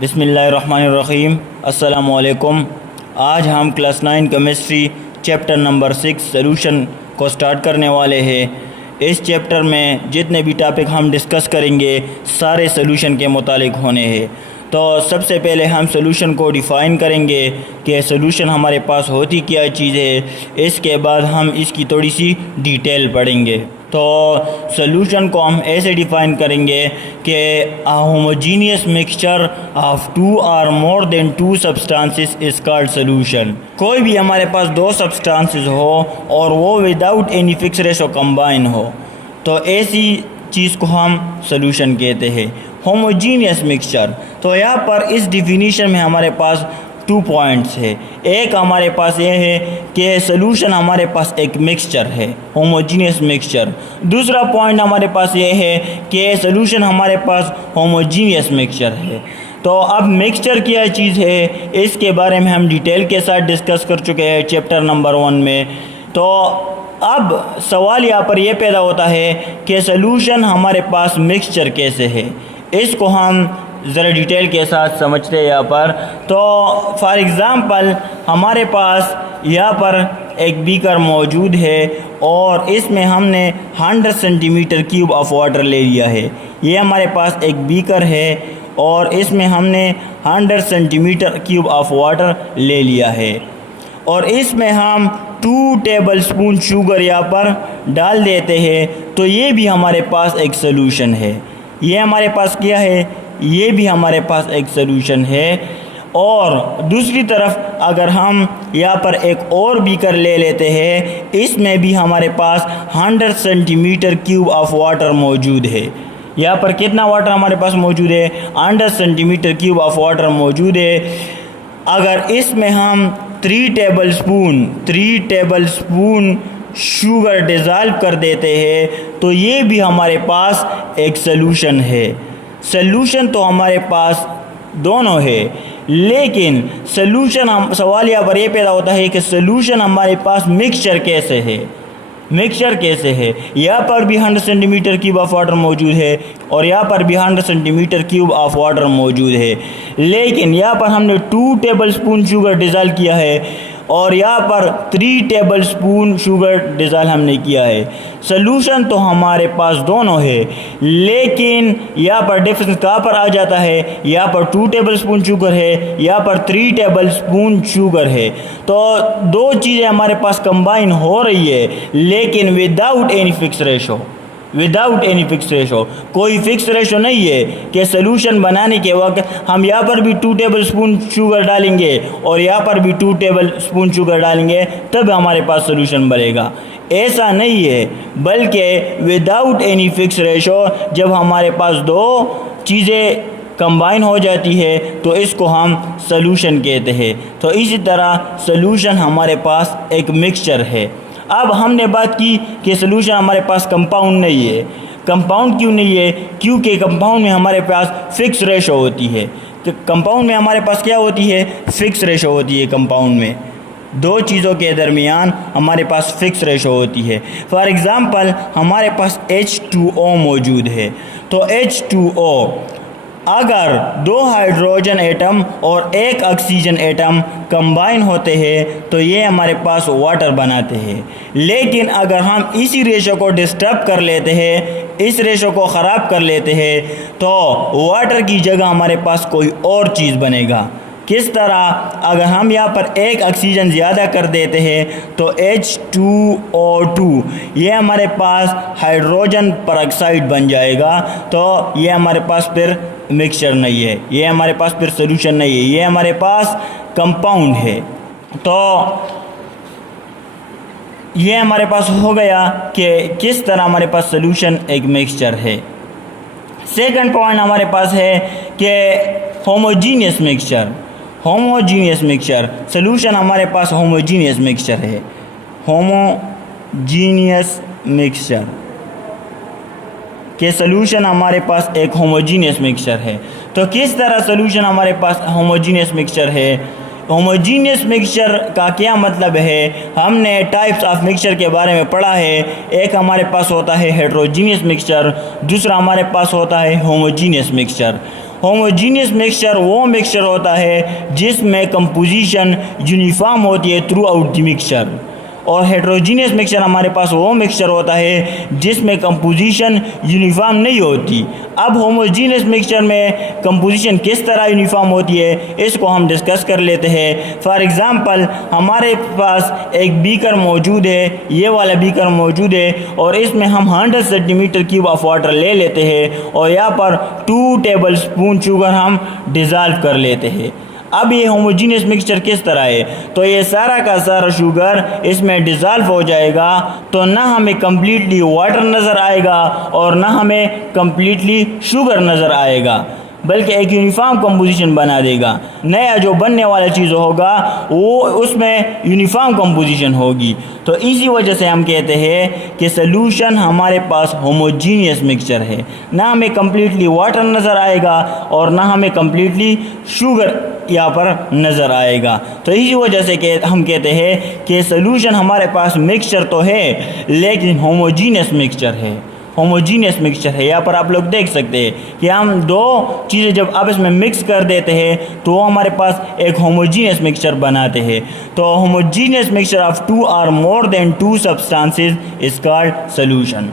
बिस्मिल्लाहिर्रहमानिर्रहीम। अस्सलामुअलैकुम। आज हम class 9 chemistry chapter number 6 solution को स्टार्ट करने वाले हैं। इस चैप्टर में जितने भी टॉपिक हम डिस्कस करेंगे सारे सॉल्यूशन के मुतालिक होने हैं। तो सबसे पहले हम सॉल्यूशन को डिफ़ाइन करेंगे कि सॉल्यूशन हमारे पास होती क्या चीज़ है। इसके बाद हम इसकी थोड़ी सी डिटेल पढ़ेंगे। तो सॉल्यूशन को हम ऐसे डिफ़ाइन करेंगे कि a homogeneous mixture of two और more than two substances is called solution. कोई भी हमारे पास दो सब्सटेंसेस हो और वो without any fix ratio combine हो तो ऐसी चीज़ को हम सॉल्यूशन कहते हैं। होमोजीनियस मिक्सचर, तो यहाँ पर इस डिफिनीशन में हमारे पास 2 पॉइंट्स है। एक हमारे पास ये है कि सॉल्यूशन हमारे पास एक मिक्सचर है, होमोजीनियस मिक्सचर। दूसरा पॉइंट हमारे पास ये है कि सॉल्यूशन हमारे पास होमोजीनियस मिक्सचर है। तो अब मिक्सचर क्या चीज़ है इसके बारे में हम डिटेल के साथ डिस्कस कर चुके हैं चैप्टर नंबर 1 में। तो अब सवाल यहाँ पर यह पैदा होता है कि सॉल्यूशन हमारे पास मिक्सचर कैसे है, इसको हम ज़रा डिटेल के साथ समझते हैं यहाँ पर। तो फॉर एग्ज़ाम्पल हमारे पास यहाँ पर एक बीकर मौजूद है और इसमें हमने 100 सेंटीमीटर क्यूब ऑफ वाटर ले लिया है। ये हमारे पास एक बीकर है और इसमें हमने 100 सेंटीमीटर क्यूब ऑफ वाटर ले लिया है और इसमें हम 2 टेबल स्पून शुगर यहाँ पर डाल देते हैं। तो ये भी हमारे पास एक सॉल्यूशन है। ये हमारे पास क्या है, ये भी हमारे पास एक सॉल्यूशन है। और दूसरी तरफ अगर हम यहाँ पर एक और बीकर ले लेते हैं, इसमें भी हमारे पास 100 सेंटीमीटर क्यूब ऑफ वाटर मौजूद है। यहाँ पर कितना वाटर हमारे पास मौजूद है, 100 सेंटीमीटर क्यूब ऑफ वाटर मौजूद है। अगर इसमें हम 3 टेबल स्पून शुगर डिज़ोल्व कर देते हैं तो ये भी हमारे पास एक सॉल्यूशन है। सॉल्यूशन तो हमारे पास दोनों है, लेकिन सॉल्यूशन हम सवाल यहाँ पर ये पैदा होता है कि सॉल्यूशन हमारे पास मिक्सचर कैसे है। यहाँ पर भी 100 सेंटीमीटर क्यूब ऑफ वाटर मौजूद है और यहाँ पर भी 100 सेंटीमीटर क्यूब ऑफ वाटर मौजूद है, लेकिन यहाँ पर हमने 2 टेबल स्पून शुगर डिज़ोल्व किया है और यहाँ पर 3 टेबल स्पून शुगर डिज़ोल्व हमने किया है। सॉल्यूशन तो हमारे पास दोनों है, लेकिन यहाँ पर डिफरेंस कहाँ पर आ जाता है, यहाँ पर 2 टेबल स्पून शुगर है, यहाँ पर 3 टेबल स्पून शुगर है। तो दो चीज़ें हमारे पास कंबाइन हो रही है, लेकिन विदाउट एनी फिक्स रेशो। कोई फिक्स रेशो नहीं है कि सॉल्यूशन बनाने के वक्त हम यहाँ पर भी 2 टेबल स्पून शुगर डालेंगे और यहाँ पर भी 2 टेबल स्पून शुगर डालेंगे तब हमारे पास सॉल्यूशन बनेगा। ऐसा नहीं है, बल्कि विदाउट एनी फिक्स रेशो जब हमारे पास दो चीज़ें कंबाइन हो जाती है तो इसको हम सॉल्यूशन कहते हैं। तो इसी तरह सॉल्यूशन हमारे पास एक मिक्सचर है। अब हमने बात की कि सॉल्यूशन हमारे पास कंपाउंड नहीं है। कंपाउंड क्यों नहीं है? क्योंकि कंपाउंड में हमारे पास फिक्स रेशो होती है। तो कंपाउंड में हमारे पास क्या होती है, फिक्स रेशो होती है। कंपाउंड में दो चीज़ों के दरमियान हमारे पास फिक्स रेशो होती है। फॉर एग्ज़ाम्पल हमारे पास H2O मौजूद है। तो H2O अगर 2 हाइड्रोजन एटम और 1 ऑक्सीजन एटम कंबाइन होते हैं तो ये हमारे पास वाटर बनाते हैं। लेकिन अगर हम इसी रेशो को डिस्टर्ब कर लेते हैं, इस रेशो को ख़राब कर लेते हैं, तो वाटर की जगह हमारे पास कोई और चीज़ बनेगा। किस तरह? अगर हम यहाँ पर 1 ऑक्सीजन ज़्यादा कर देते हैं तो H2O2 ये हमारे पास हाइड्रोजन परऑक्साइड बन जाएगा। तो ये हमारे पास फिर मिक्सचर नहीं है, ये हमारे पास फिर सॉल्यूशन नहीं है, ये हमारे पास कंपाउंड है। तो ये हमारे पास हो गया कि किस तरह हमारे पास सॉल्यूशन एक मिक्सचर है। सेकंड पॉइंट हमारे पास है कि होमोजीनियस मिक्सचर सॉल्यूशन हमारे पास होमोजीनियस मिक्सचर है। होमोजीनियस मिक्सचर के सॉल्यूशन हमारे पास एक होमोजीनियस मिक्सचर है। तो किस तरह सॉल्यूशन हमारे पास होमोजीनियस मिक्सचर है? होमोजीनियस मिक्सचर का क्या मतलब है? हमने टाइप्स ऑफ मिक्सचर के बारे में पढ़ा है। एक हमारे पास होता है हेट्रोजीनियस मिक्सचर, दूसरा हमारे पास होता है होमोजीनियस मिक्सचर। होमोजीनियस मिक्सचर वो मिक्सचर होता है जिसमें कंपोजिशन यूनिफॉर्म होती है थ्रू आउट द मिक्सचर, और हेट्रोजीनियस मिक्सचर हमारे पास वो मिक्सचर होता है जिसमें कंपोजिशन यूनिफॉर्म नहीं होती। अब होमोजीनियस मिक्सचर में कंपोजिशन किस तरह यूनिफॉर्म होती है इसको हम डिस्कस कर लेते हैं। फॉर एग्ज़ाम्पल हमारे पास एक बीकर मौजूद है, ये वाला बीकर मौजूद है, और इसमें हम 100 सेंटीमीटर क्यूब ऑफ वाटर ले लेते हैं और यहाँ पर 2 टेबल स्पून शुगर हम डिज़ोल्व कर लेते हैं। अब ये होमोजीनियस मिक्सचर किस तरह है, तो ये सारा का सारा शुगर इसमें डिज़ोल्व हो जाएगा, तो ना हमें कम्प्लीटली वाटर नज़र आएगा और ना हमें कम्प्लीटली शुगर नज़र आएगा, बल्कि एक यूनिफॉर्म कंपोजिशन बना देगा। नया जो बनने वाला चीज़ होगा वो उसमें यूनिफॉर्म कंपोजिशन होगी। तो इसी वजह से हम कहते हैं कि सलूशन हमारे पास होमोजीनियस मिक्सचर है, ना हमें कम्प्लीटली वाटर नज़र आएगा और ना हमें कम्प्लीटली शुगर यहाँ पर नज़र आएगा। तो इसी वजह से हम कहते हैं कि सलूशन हमारे पास मिक्सचर तो है लेकिन होमोजीनियस मिक्सचर है, होमोजीनियस मिक्सचर है। यहाँ पर आप लोग देख सकते हैं कि हम दो चीज़ें जब आपस में मिक्स कर देते हैं तो वो हमारे पास एक होमोजीनियस मिक्सचर बनाते हैं। तो होमोजीनियस मिक्सचर ऑफ 2 और more than 2 substances is called solution.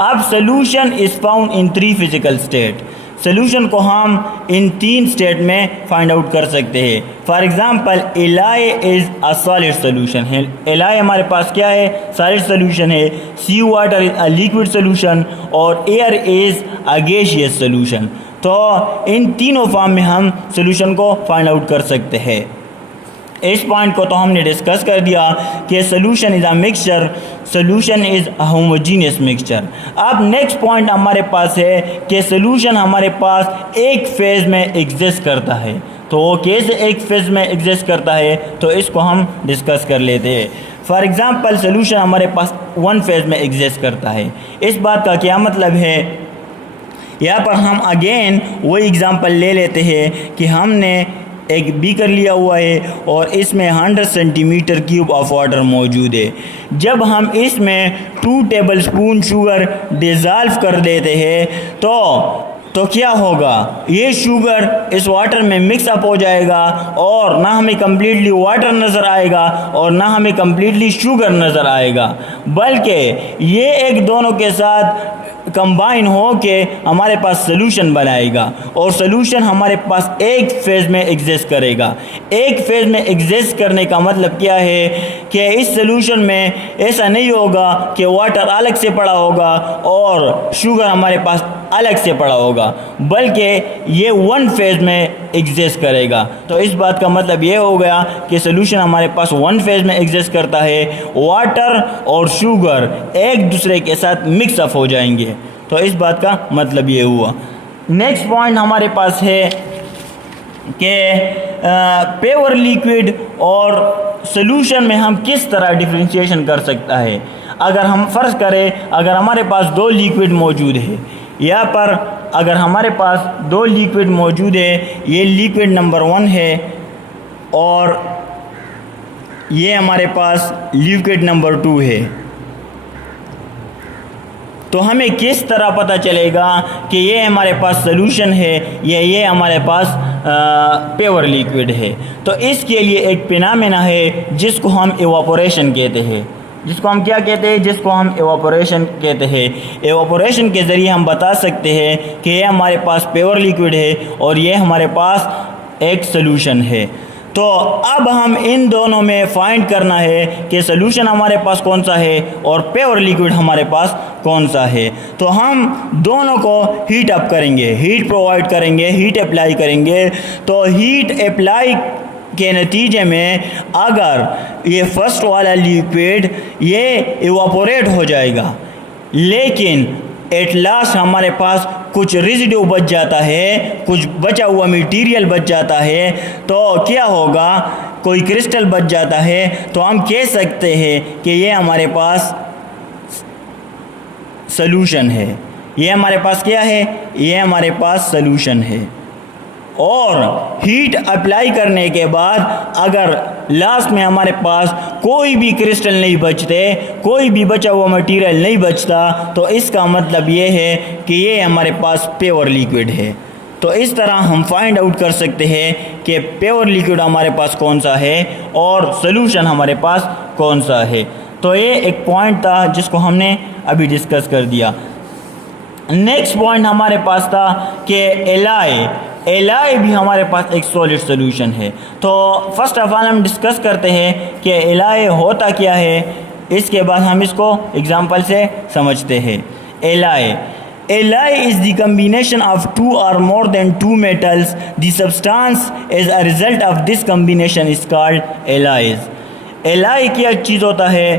अब solution is found in 3 physical state. Solution को हम इन 3 स्टेट में फाइंड आउट कर सकते हैं। For example alloy is a solid solution है। एलाई हमारे पास क्या है, सॉलिड सॉल्यूशन है। Sea water is a liquid solution और air is a gaseous solution. तो इन तीनों फॉर्म में हम सॉल्यूशन को फाइंड आउट कर सकते हैं। इस पॉइंट को तो हमने डिस्कस कर दिया कि solution is a mixture, solution is a homogeneous mixture. अब नेक्स्ट पॉइंट हमारे पास है कि सॉल्यूशन हमारे पास एक फेज़ में एग्जिस्ट करता है। तो वो कैसे एक फेज़ में एग्जिस्ट करता है तो इसको हम डिस्कस कर लेते हैं। फॉर एग्ज़ाम्पल सॉल्यूशन हमारे पास 1 फेज़ में एग्जिस्ट करता है। इस बात का क्या मतलब है, यहाँ पर हम अगेन वही एग्ज़ाम्पल ले लेते हैं कि हमने एक बीकर लिया हुआ है और इसमें 100 सेंटीमीटर क्यूब ऑफ वाटर मौजूद है। जब हम इसमें 2 टेबल स्पून शुगर डिज़ोल्व कर देते हैं तो क्या होगा, ये शुगर इस वाटर में मिक्स अप हो जाएगा और ना हमें कम्प्लीटली वाटर नज़र आएगा और ना हमें कम्प्लीटली शुगर नज़र आएगा, बल्कि ये एक दोनों के साथ कंबाइन हो के हमारे पास सॉल्यूशन बनाएगा और सॉल्यूशन हमारे पास एक फेज़ में एग्जिस्ट करेगा। एक फेज़ में एग्जिस्ट करने का मतलब क्या है कि इस सॉल्यूशन में ऐसा नहीं होगा कि वाटर अलग से पड़ा होगा और शुगर हमारे पास अलग से पड़ा होगा, बल्कि ये 1 फेज़ में एग्जिस्ट करेगा। तो इस बात का मतलब ये हो गया कि सॉल्यूशन हमारे पास 1 फेज़ में एग्जिस्ट करता है, वाटर और शुगर एक दूसरे के साथ मिक्स अप हो जाएंगे। तो इस बात का मतलब ये हुआ। नेक्स्ट पॉइंट हमारे पास है कि प्योर लिक्विड और सॉल्यूशन में हम किस तरह डिफरेंशिएशन कर सकता है। अगर हम फ़र्ज़ करें अगर हमारे पास 2 लिक्विड मौजूद है, यहाँ पर अगर हमारे पास 2 लिक्विड मौजूद है, ये लिक्विड नंबर 1 है और ये हमारे पास लिक्विड नंबर 2 है, तो हमें किस तरह पता चलेगा कि ये हमारे पास सॉल्यूशन है या ये हमारे पास प्योर लिक्विड है। तो इसके लिए एक फिनोमेना है जिसको हम इवापोरेशन कहते हैं। जिसको हम क्या कहते हैं, जिसको हम एवापोरेशन कहते हैं। एवापोरेशन के ज़रिए हम बता सकते हैं कि ये हमारे पास प्योर लिक्विड है और ये हमारे पास एक सॉल्यूशन है। तो अब हम इन दोनों में फाइंड करना है कि सॉल्यूशन हमारे पास कौन सा है और प्योर लिक्विड हमारे पास कौन सा है। तो हम दोनों को हीट अप करेंगे, हीट प्रोवाइड करेंगे, हीट अप्लाई करेंगे। तो हीट अप्लाई के नतीजे में अगर ये फर्स्ट वाला लिक्विड ये इवापोरेट हो जाएगा, लेकिन एट लास्ट हमारे पास कुछ रेजिड्यू बच जाता है, कुछ बचा हुआ मटेरियल बच जाता है, तो क्या होगा, कोई क्रिस्टल बच जाता है, तो हम कह सकते हैं कि ये हमारे पास सॉल्यूशन है। ये हमारे पास क्या है, ये हमारे पास सॉल्यूशन है। और हीट अप्लाई करने के बाद अगर लास्ट में हमारे पास कोई भी क्रिस्टल नहीं बचते, कोई भी बचा हुआ मटेरियल नहीं बचता, तो इसका मतलब ये है कि ये हमारे पास प्योर लिक्विड है। तो इस तरह हम फाइंड आउट कर सकते हैं कि प्योर लिक्विड हमारे पास कौन सा है और सोल्यूशन हमारे पास कौन सा है। तो ये एक पॉइंट था जिसको हमने अभी डिस्कस कर दिया। नेक्स्ट पॉइंट हमारे पास था कि एलाई भी हमारे पास एक सॉलिड सोल्यूशन है। तो फर्स्ट ऑफ ऑल हम डिस्कस करते हैं कि एलाई होता क्या है, इसके बाद हम इसको एग्जांपल से समझते हैं। Ally is the combination of two or more than two metals. The substance as a result of this combination is called alloys. Ally क्या चीज़ होता है,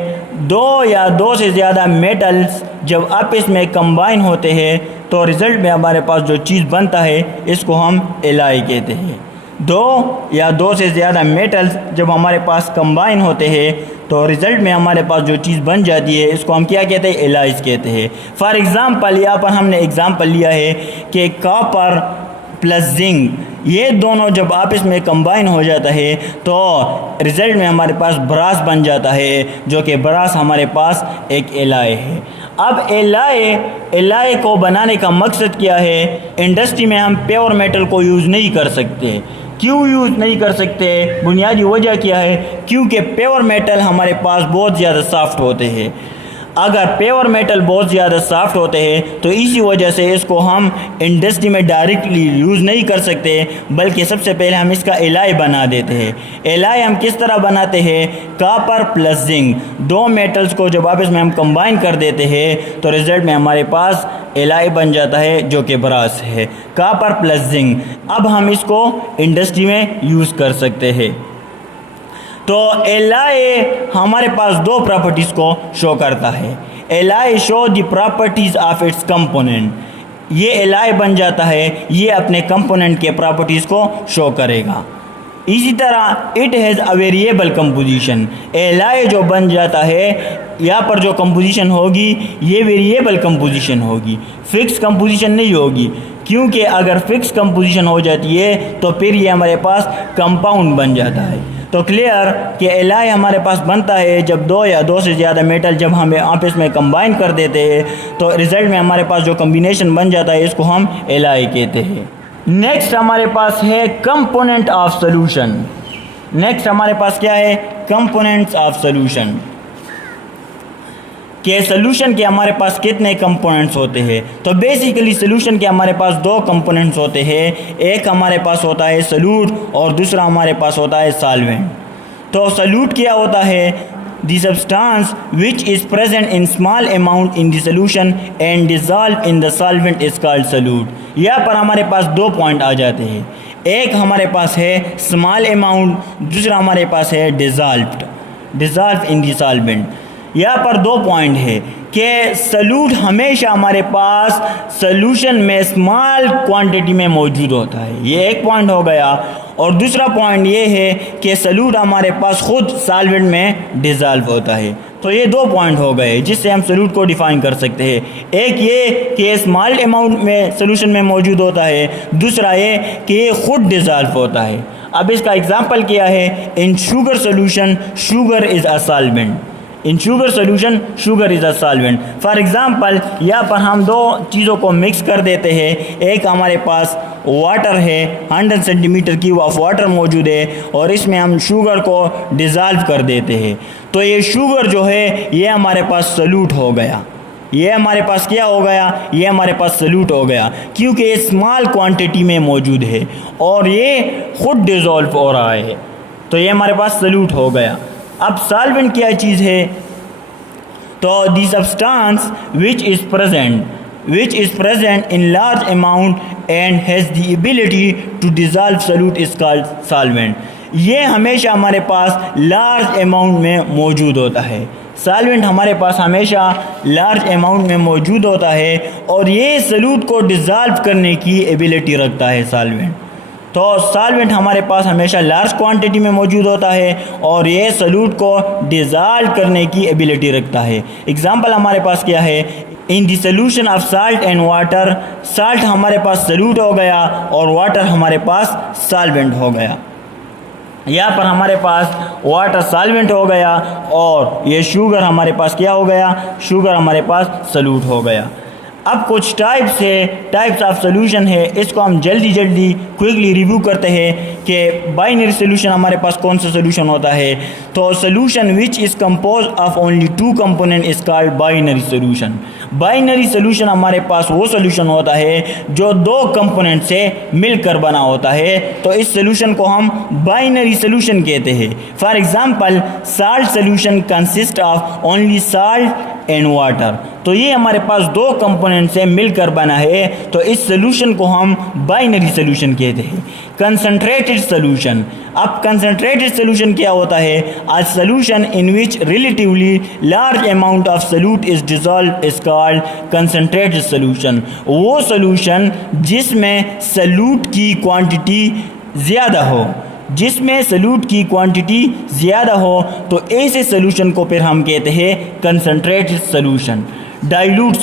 दो या दो से ज़्यादा मेटल्स जब आपस में कंबाइन होते हैं तो रिज़ल्ट में हमारे पास जो चीज़ बनता है इसको हम एलाई कहते हैं। दो या दो से ज़्यादा मेटल्स जब हमारे पास कंबाइन होते हैं तो रिज़ल्ट में हमारे पास जो चीज़ बन जाती है इसको हम क्या कहते हैं, एलाइज कहते हैं। फॉर एग्ज़ाम्पल यहाँ पर हमने एग्ज़ाम्पल लिया है कि कॉपर प्लस जिंक, ये दोनों जब आपस में कंबाइन हो जाता है तो रिज़ल्ट में हमारे पास ब्रास बन जाता है, जो कि ब्रास हमारे पास एक एलाई है। अब एलाई को बनाने का मकसद क्या है, इंडस्ट्री में हम प्योर मेटल को यूज़ नहीं कर सकते। क्यों यूज़ नहीं कर सकते, बुनियादी वजह क्या है, क्योंकि प्योर मेटल हमारे पास बहुत ज़्यादा सॉफ्ट होते हैं। अगर प्योर मेटल बहुत ज़्यादा सॉफ्ट होते हैं तो इसी वजह से इसको हम इंडस्ट्री में डायरेक्टली यूज़ नहीं कर सकते, बल्कि सबसे पहले हम इसका एलाई बना देते हैं। एलाई हम किस तरह बनाते हैं, कॉपर प्लस जिंक, दो मेटल्स को जब आपस में हम कंबाइन कर देते हैं तो रिज़ल्ट में हमारे पास एलाई बन जाता है जो कि ब्रास है, कॉपर प्लस जिंक। अब हम इसको इंडस्ट्री में यूज़ कर सकते हैं। तो एलाई हमारे पास दो प्रॉपर्टीज़ को शो करता है। Ally show the properties of its component, ये एलाई बन जाता है, ये अपने कंपोनेंट के प्रॉपर्टीज़ को शो करेगा। इसी तरह it has a variable composition, ally जो बन जाता है यहाँ पर जो कंपोजिशन होगी ये वेरिएबल कंपोजिशन होगी, फिक्स कंपोजिशन नहीं होगी, क्योंकि अगर फिक्स कंपोजिशन हो जाती है तो फिर ये हमारे पास कंपाउंड बन जाता है। तो क्लियर कि एलाई हमारे पास बनता है जब दो या दो से ज़्यादा मेटल जब हमें आपस में कंबाइन कर देते हैं तो रिज़ल्ट में हमारे पास जो कम्बिनेशन बन जाता है इसको हम एलाई कहते हैं। नेक्स्ट हमारे पास है कंपोनेंट ऑफ सॉल्यूशन। नेक्स्ट हमारे पास क्या है, कंपोनेंट्स ऑफ सॉल्यूशन। कि सॉल्यूशन के हमारे पास कितने कंपोनेंट्स होते हैं। तो बेसिकली सॉल्यूशन के हमारे पास दो कंपोनेंट्स होते हैं, एक हमारे पास होता है सॉल्यूट और दूसरा हमारे पास होता है सॉल्वेंट। तो सॉल्यूट क्या होता है, the substance which is present in small amount in the solution and dissolve in the solvent is called solute. यहाँ पर हमारे पास दो पॉइंट आ जाते हैं, एक हमारे पास है स्मॉल अमाउंट, दूसरा हमारे पास है डिजॉल्व इन द सॉल्वेंट। यहाँ पर दो पॉइंट है कि सॉल्यूट हमेशा हमारे पास सॉल्यूशन में स्मॉल क्वांटिटी में मौजूद होता है, ये एक पॉइंट हो गया। और दूसरा पॉइंट ये है कि सॉल्यूट हमारे पास खुद सॉल्वेंट में डिज़ॉल्व होता है। तो ये दो पॉइंट हो गए जिससे हम सॉल्यूट को डिफ़ाइन कर सकते हैं, एक ये कि स्मॉल अमाउंट में सॉल्यूशन में मौजूद होता है, दूसरा ये कि ये खुद डिज़ॉल्व होता है। अब इसका एग्जाम्पल क्या है, इन sugar solution sugar is a solvent, in sugar solution sugar is a solvent. For example यहाँ पर हम दो चीज़ों को मिक्स कर देते हैं, एक हमारे पास वाटर है, 100 सेंटीमीटर क्यूब ऑफ वाटर मौजूद है और इसमें हम शुगर को डिज़ॉल्व कर देते हैं। तो ये शुगर जो है ये हमारे पास सॉल्यूट हो गया, ये हमारे पास क्या हो गया, ये हमारे पास सॉल्यूट हो गया, क्योंकि ये स्मॉल क्वांटिटी में मौजूद है और ये खुद डिज़ोल्व हो रहा है, तो ये हमारे पास सॉल्यूट हो गया। अब सॉल्वेंट क्या चीज़ है, तो the substance which is present in large amount and has the ability to dissolve solute is called solvent. ये हमेशा हमारे पास लार्ज अमाउंट में मौजूद होता है, सॉल्वेंट हमारे पास हमेशा लार्ज अमाउंट में मौजूद होता है और ये सॉल्यूट को डिज़ॉल्व करने की एबिलिटी रखता है सॉल्वेंट। तो सॉल्वेंट हमारे पास हमेशा लार्ज क्वांटिटी में मौजूद होता है और ये सॉल्यूट को डिज़ॉल्व करने की एबिलिटी रखता है। एग्जांपल हमारे पास क्या है, in the solution of salt and water, salt हमारे पास सॉल्यूट हो गया और वाटर हमारे पास सॉल्वेंट हो गया। यहाँ पर हमारे पास वाटर सॉल्वेंट हो गया और ये शुगर हमारे पास क्या हो गया, शुगर हमारे पास सॉल्यूट हो गया। अब कुछ टाइप्स ऑफ सोल्यूशन है, इसको हम जल्दी क्विकली रिव्यू करते हैं कि बाइनरी सोल्यूशन हमारे पास कौन सा सोल्यूशन होता है। तो solution which is compose of only 2 component is called binary solution. Binary solution हमारे पास वो सोल्यूशन होता है जो 2 कंपोनेंट से मिलकर बना होता है, तो इस सोल्यूशन को हम बाइनरी सोल्यूशन कहते हैं। For example salt solution consist of only salt and water, तो ये हमारे पास 2 कंपोनेंट से मिलकर बना है, तो इस सोल्यूशन को हम बाइनरी सोल्यूशन कहते हैं। कंसंट्रेटेड सोल्यूशन, अब कंसंट्रेटेड सोल्यूशन क्या होता है? A solution in which relatively large amount of solute is dissolve is called concentrated solution. वो सोल्यूशन जिसमें सोल्यूट की क्वांटिटी ज़्यादा हो, तो ऐसे सोल्यूशन को फिर हम कहते हैं कंसंट्रेटेड सोल्यूशन। डाइल्यूट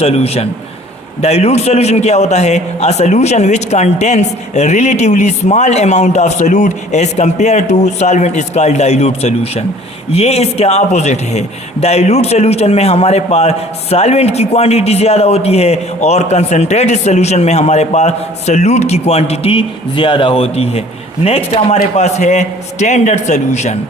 सोल्यूशन क्या होता है? A solution which contains relatively small amount of solute as compare to solvent is called dilute solution. ये इसका अपोजिट है। डाइल्यूट सोल्यूशन में हमारे पास सॉल्वेंट की क्वांटिटी ज़्यादा होती है और कंसंट्रेटेड सोल्यूशन में हमारे पास सोल्यूट की क्वांटिटी ज़्यादा होती है। नेक्स्ट हमारे पास है स्टैंडर्ड सोल्यूशन।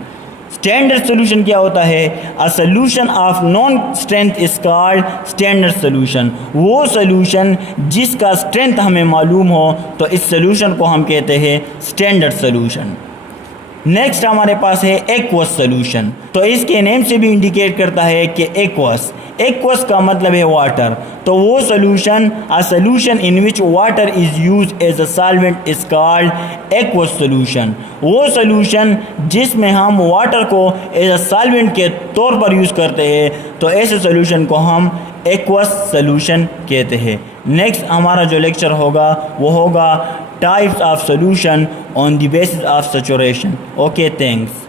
स्टैंडर्ड सोल्यूशन क्या होता है? A solution of non strength is called standard solution. वो सोल्यूशन जिसका स्ट्रेंथ हमें मालूम हो, तो इस सोल्यूशन को हम कहते हैं स्टैंडर्ड सोल्यूशन। नेक्स्ट हमारे पास है एक्वस सोल्यूशन। तो इसके नेम से भी इंडिकेट करता है कि एक्वस का मतलब है वाटर। तो वो solution, a solution in which water is use as a solvent is called aqueous solution. वो सोल्यूशन जिसमें हम वाटर को एज अ सॉल्वेंट के तौर पर यूज़ करते हैं, तो ऐसे सोल्यूशन को हम एक्वस सोल्यूशन कहते हैं। नेक्स्ट हमारा जो लेक्चर होगा वो होगा types of solution on the basis of saturation. Okay, thanks.